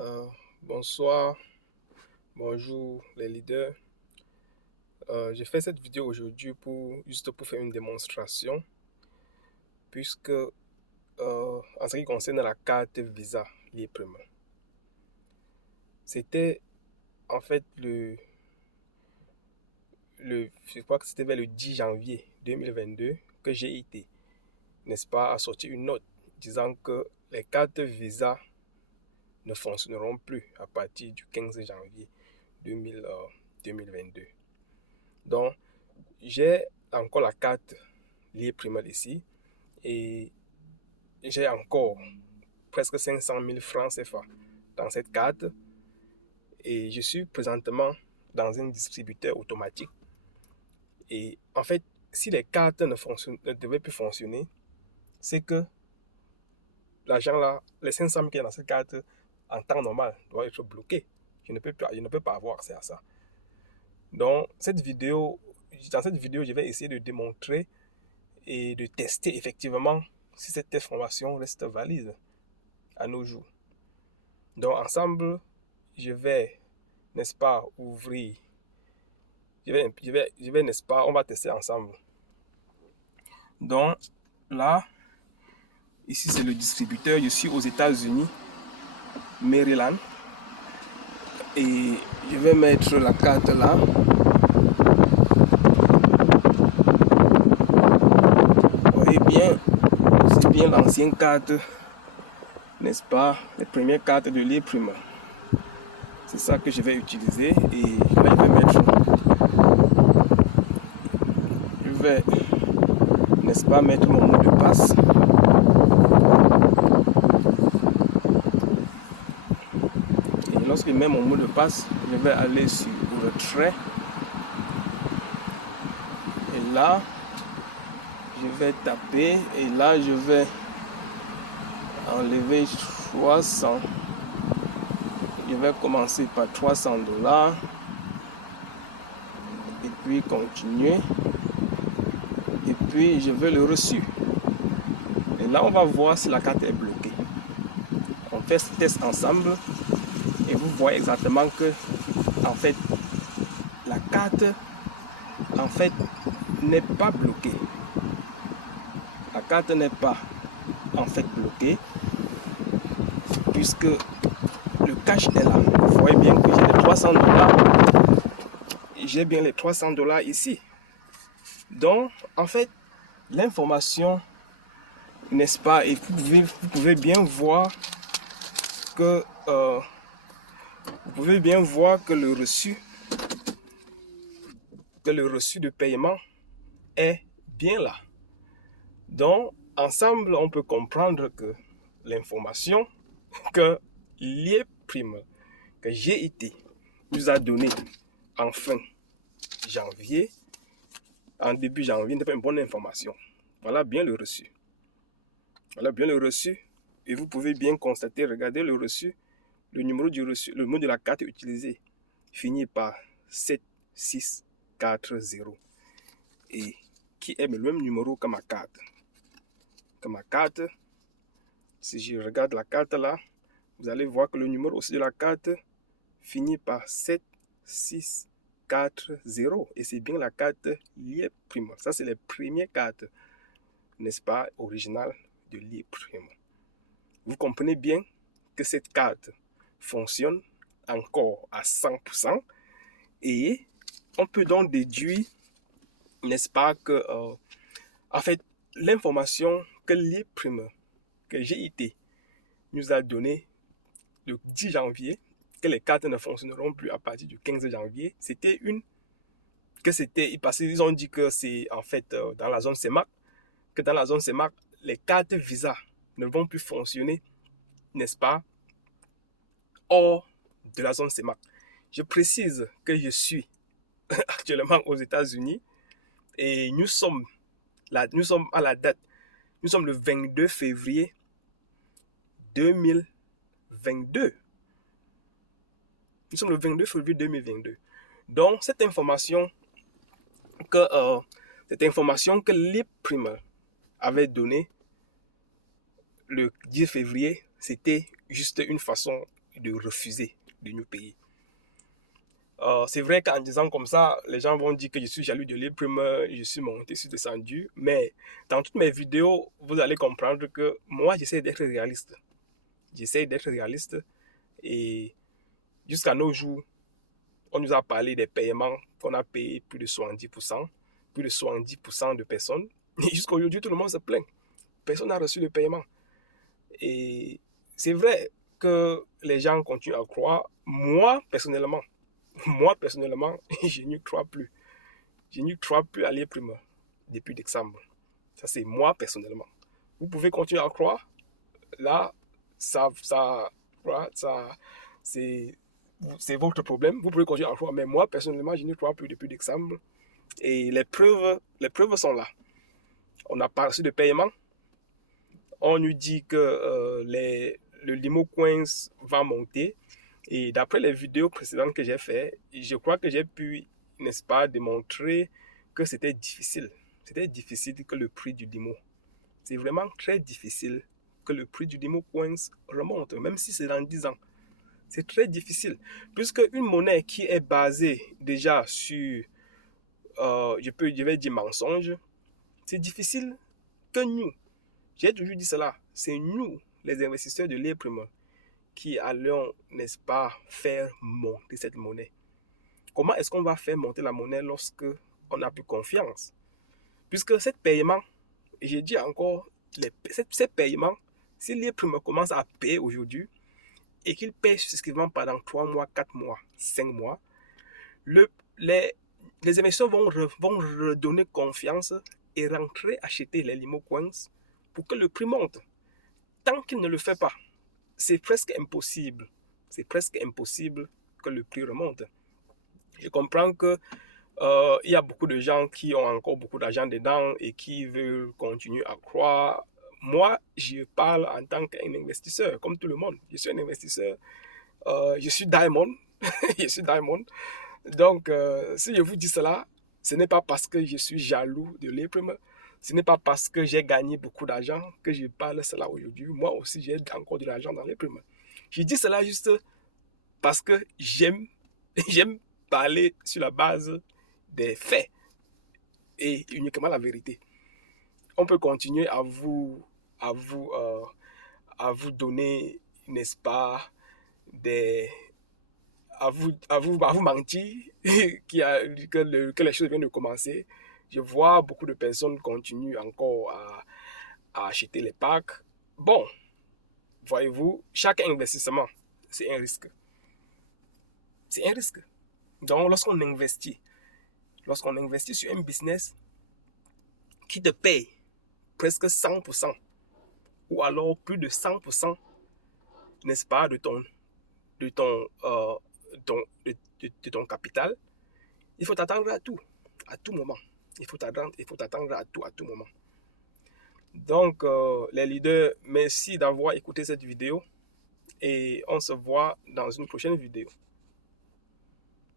Euh, Bonsoir, bonjour les leaders. J'ai fait cette vidéo aujourd'hui juste pour faire une démonstration, puisque en ce qui concerne la carte Visa Librement, c'était en fait je crois que c'était vers le 10 janvier 2022 que j'ai été, n'est-ce pas, à sortir une note disant que les cartes Visa ne fonctionneront plus à partir du 15 janvier 2022. Donc, j'ai encore la carte libre ici et j'ai encore presque 500 000 francs CFA dans cette carte et je suis présentement dans un distributeur automatique. Et en fait, si les cartes ne devaient plus fonctionner, c'est que l'argent là, les 500 000 qui sont dans cette carte en temps normal doivent être bloqués. Je ne peux pas avoir accès à ça. Donc, dans cette vidéo, je vais essayer de démontrer et de tester effectivement si cette information reste valide à nos jours. Donc ensemble, je vais, n'est-ce pas, ouvrir, n'est-ce pas, on va tester ensemble. Donc là, ici c'est le distributeur, je suis aux États-Unis, Maryland, et je vais mettre la carte là. Vous voyez bien, c'est bien l'ancienne carte, n'est-ce pas, les premières cartes de l'E-Prime. C'est ça que je vais utiliser et là je vais, n'est-ce pas, mettre mon mot de passe. Et lorsque je mets mon mot de passe, je vais aller sur retrait. Et là, je vais taper et là, je vais enlever 300. Je vais commencer par 300 $ et puis continuer. Et puis, je veux le reçu. Et là, on va voir si la carte est bloquée. On fait ce test ensemble et vous voyez exactement que, en fait, la carte, en fait, n'est pas bloquée. La carte n'est pas, en fait, bloquée puisque le cash est là. Vous voyez bien que j'ai les 300 $. J'ai bien les 300 $ ici. Donc, en fait, l'information, n'est-ce pas, et vous pouvez bien voir que le reçu de paiement est bien là. Donc, ensemble, on peut comprendre que l'information que l'E-Prime, que GIT nous a donné en fin janvier, en début janvier, n'est pas une bonne information. Voilà bien le reçu. Voilà bien le reçu. Et vous pouvez bien constater, regardez le reçu, le numéro du reçu, le mot de la carte utilisée finit par 7640 et qui est le même numéro que ma carte. Si je regarde la carte là, vous allez voir que le numéro aussi de la carte finit par 7640 et c'est bien la carte L'E-Prime. Ça, c'est les premières cartes, n'est-ce pas, originales de L'E-Prime. Vous comprenez bien que cette carte fonctionne encore à 100% et on peut donc déduire, n'est-ce pas, que en fait, l'information que l'E-Prime, que GIT nous a donné le 10 janvier, que les cartes ne fonctionneront plus à partir du 15 janvier, ils ont dit que c'est en fait dans la zone CEMAC, que dans la zone CEMAC, les cartes Visa ne vont plus fonctionner, n'est-ce pas, hors de la zone CEMAC. Je précise que je suis actuellement aux États-Unis et nous sommes à la date, nous sommes le 22 février 2022. Nous sommes le 22 février 2022. Donc, cette information que l'E-Prime avait donnée le 10 février, c'était juste une façon de refuser de nous payer. C'est vrai qu'en disant comme ça, les gens vont dire que je suis jaloux de l'E-Primer, je suis monté, je suis descendu. Mais dans toutes mes vidéos, vous allez comprendre que moi, j'essaie d'être réaliste. J'essaie d'être réaliste. Et jusqu'à nos jours, on nous a parlé des paiements qu'on a payé plus de 70%, plus de 70% de personnes. Et jusqu'à aujourd'hui, tout le monde se plaint. Personne n'a reçu le paiement. Et c'est vrai que les gens continuent à croire. Moi, personnellement, je n'y crois plus. Je n'y crois plus à l'E-Primer depuis décembre. Ça, c'est moi, personnellement. Vous pouvez continuer à croire. Là, voilà, c'est votre problème. Vous pouvez continuer à croire. Mais moi, personnellement, je n'y crois plus depuis décembre. Et les preuves sont là. On n'a pas reçu de paiement. On nous dit que le Limo Coins va monter. Et d'après les vidéos précédentes que j'ai faites, je crois que j'ai pu, n'est-ce pas, démontrer que c'était difficile. C'était difficile que le prix du Limo. C'est vraiment très difficile que le prix du Limo Coins remonte, même si c'est dans 10 ans. C'est très difficile. Puisque une monnaie qui est basée déjà sur, je vais dire mensonge, c'est difficile que nous, j'ai toujours dit cela, c'est nous, les investisseurs de l'E-Primer, qui allons, n'est-ce pas, faire monter cette monnaie. Comment est-ce qu'on va faire monter la monnaie lorsque on n'a plus confiance? Puisque ces paiements, et j'ai dit encore, ces paiements, si l'E-Primer commence à payer aujourd'hui et qu'il paye successivement pendant 3 mois, 4 mois, 5 mois, les investisseurs vont redonner confiance et rentrer acheter les Limo Coins pour que le prix monte. Tant qu'il ne le fait pas, c'est presque impossible. C'est presque impossible que le prix remonte. Je comprends que il y a beaucoup de gens qui ont encore beaucoup d'argent dedans et qui veulent continuer à croire. Moi, je parle en tant qu'un investisseur, comme tout le monde. Je suis un investisseur. Je suis Diamond. Je suis Diamond. Donc, si je vous dis cela, ce n'est pas parce que je suis jaloux de l'E-Primer. Ce n'est pas parce que j'ai gagné beaucoup d'argent que je parle cela aujourd'hui. Moi aussi, j'ai encore de l'argent dans l'E-Primer. Je dis cela juste parce que j'aime parler sur la base des faits et uniquement la vérité. On peut continuer à vous donner, n'est-ce pas, à vous mentir que les choses viennent de commencer. Je vois beaucoup de personnes continuent encore à acheter les packs. Bon, voyez-vous, chaque investissement, c'est un risque. C'est un risque. Donc, lorsqu'on investit sur un business qui te paye presque 100%, ou alors plus de 100%, n'est-ce pas, de ton capital, il faut t'attendre à tout moment. Il faut t'attendre à tout moment. Donc, les leaders, merci d'avoir écouté cette vidéo et on se voit dans une prochaine vidéo.